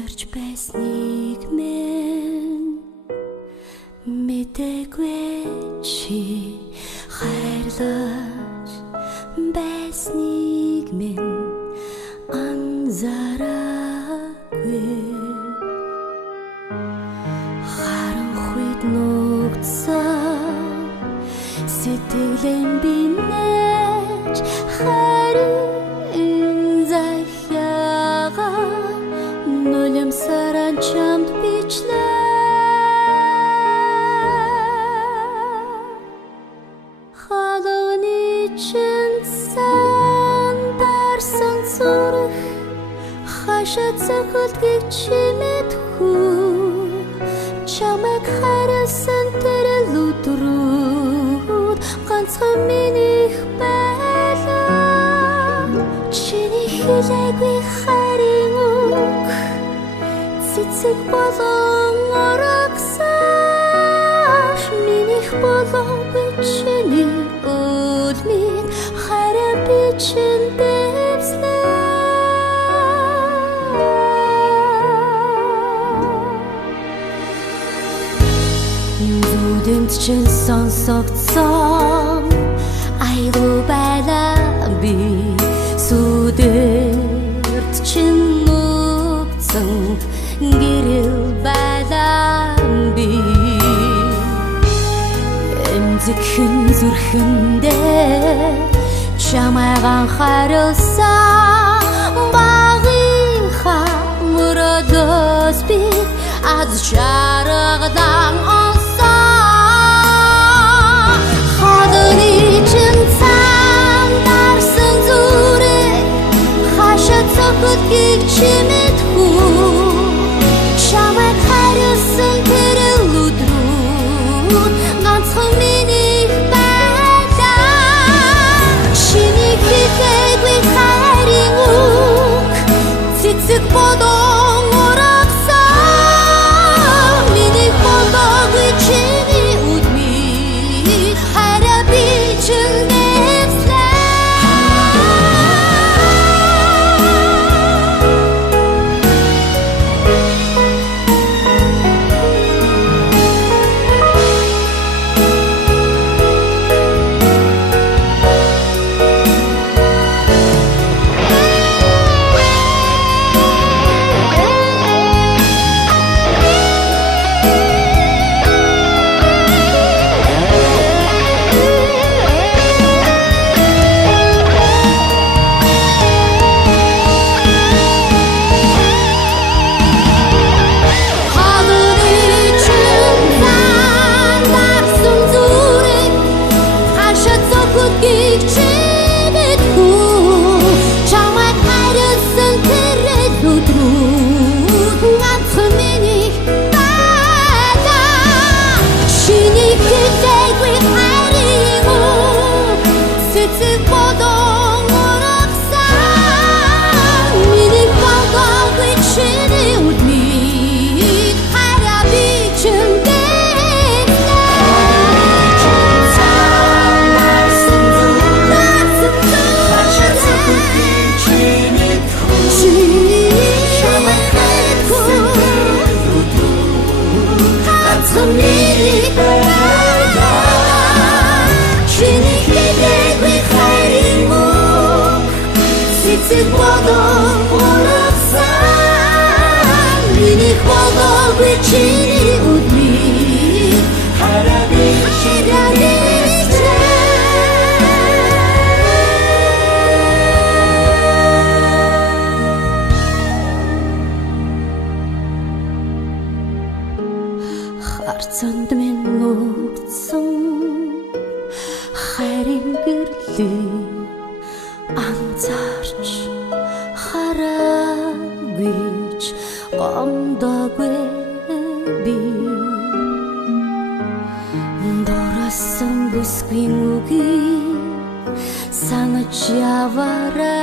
Мэдэрч байсныг минь мэдээгүй чи хайрлаж байсныг минь анзаараагүй харанхуйд нуугдсан сэтгэлэн бинэж харин захяга нулимсаран чамд бичлээ халууны чинсэн дарсан зүрх хашаад цохолтгийг чимэдхүү чамайг харсан тэр өдрүүд ганцхан минийх байлаа чиний хэлээгүй хайрын үг цэцэг болон орогсон минийх болоогүй чиний үлмийн харин би чин дэвслээ Зүдэнд чин сонсогдсон аюу байлаа би сүдэрт чин нүгцэн гэрэл байлаа би эмзэгхэн зүрхэндээ чамайг анхааруулсан багынхаа мөрөөдөөс би аз жаргадан Гиг чимэдхүү чамайг харсан тэр өдрүүд ганцхан минийх байлаа чиний хэлээгүй хайрын үг цэцэг болон орогсон минийх болоогүй чиний үлмийг хараа би чин Харцанд минь нуугдсан хайрын гэрлийг анзаарч хараагүйч гомдоогүй би дурасан бүсгүй үгийг санаж яваарай